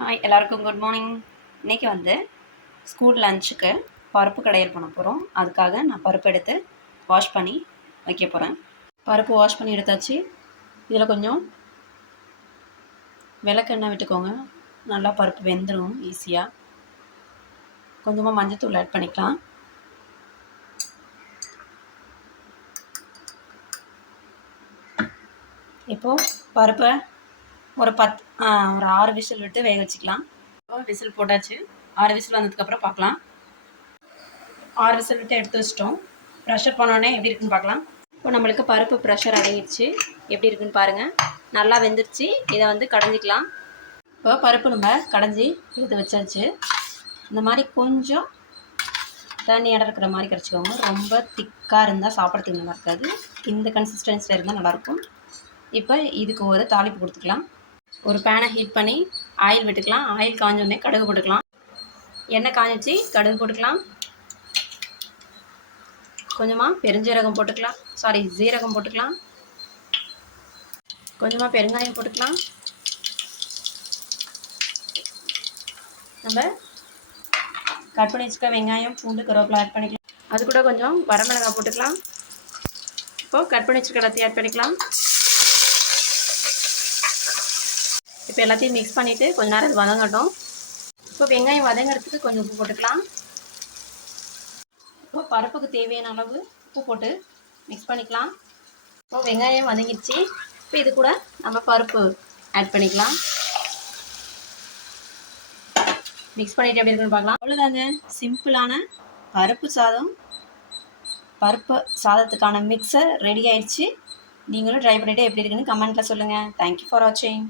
Hi எல்லாருக்கும் good morning. இன்றைக்கி வந்து ஸ்கூல் லஞ்சுக்கு பருப்பு கடையல் பண்ண போகிறோம். அதுக்காக நான் பருப்பு எடுத்து வாஷ் பண்ணி வைக்க போகிறேன். பருப்பு வாஷ் பண்ணி எடுத்தாச்சு. இதில் கொஞ்சம் விளக்கெண்ணெய் விட்டுக்கோங்க. நல்லா பருப்பு வெந்துடும் ஈஸியாக. கொஞ்சமாக மஞ்சத்தூள் ஆட் பண்ணிக்கலாம். இப்போது பருப்பை ஒரு 6 விசில் விட்டு வேக வச்சுக்கலாம். விசில் போட்டாச்சு. 6 விசில் வந்ததுக்கப்புறம் பார்க்கலாம். 6 விசில் விட்டு எடுத்து வச்சிட்டோம். ப்ரெஷர் பண்ணோடனே எப்படி இருக்குன்னு பார்க்கலாம். இப்போ நம்மளுக்கு பருப்பு ப்ரெஷர் அடங்கிடுச்சு. எப்படி இருக்குன்னு பாருங்கள். நல்லா வெந்துருச்சு. இதை வந்து கடைஞ்சிக்கலாம். இப்போ பருப்பு நம்ம கடைஞ்சி எடுத்து வச்சாச்சு. இந்த மாதிரி கொஞ்சம் தண்ணியாக இருக்கிற மாதிரி கரைச்சிக்கோங்க. ரொம்ப திக்காக இருந்தால் சாப்பிட்றதுக்கு நல்லா இருக்காது. இந்த கன்சிஸ்டன்சியில் இருந்தால் நல்லாயிருக்கும். இப்போ இதுக்கு ஒரு தாளிப்பு கொடுத்துக்கலாம். ஒரு பேனை ஹீட் பண்ணி ஆயில் விட்டுக்கலாம். ஆயில் காஞ்சோடனே கடுகு போட்டுக்கலாம். எண்ணெய் காஞ்சிச்சு, கடுகு போட்டுக்கலாம். கொஞ்சமாக பெருஞ்சீரகம் போட்டுக்கலாம். ஜீரகம் போட்டுக்கலாம். கொஞ்சமாக பெருங்காயம் போட்டுக்கலாம். நம்ம கட் பண்ணி வச்சுக்க வெங்காயம், பூண்டு, கருவேப்பிலை ஆட் பண்ணிக்கலாம். அது கூட கொஞ்சம் வரமிளகாய் போட்டுக்கலாம். இப்போது கட் பண்ணி வச்சுருக்க எல்லாத்தையும் ஆட் பண்ணிக்கலாம். இப்போ எல்லாத்தையும் மிக்ஸ் பண்ணிவிட்டு கொஞ்ச நேரம் இது வதங்கட்டும். இப்போ வெங்காயம் வதங்கிறதுக்கு கொஞ்சம் உப்பு போட்டுக்கலாம். இப்போ பருப்புக்கு தேவையான அளவு உப்பு போட்டு மிக்ஸ் பண்ணிக்கலாம். இப்போ வெங்காயம் வதங்கிடுச்சு. இப்போ இது கூட நம்ம பருப்பு ஆட் பண்ணிக்கலாம். மிக்ஸ் பண்ணிவிட்டு எப்படி இருக்குன்னு பார்க்கலாம். அவ்வளோதாங்க, சிம்பிளான பருப்பு சாதத்துக்கான மிக்சர் ரெடி ஆயிடுச்சு. நீங்களும் ட்ரை பண்ணிவிட்டு எப்படி இருக்குன்னு கமெண்ட்டில் சொல்லுங்கள். தேங்க்யூ ஃபார் வாட்சிங்.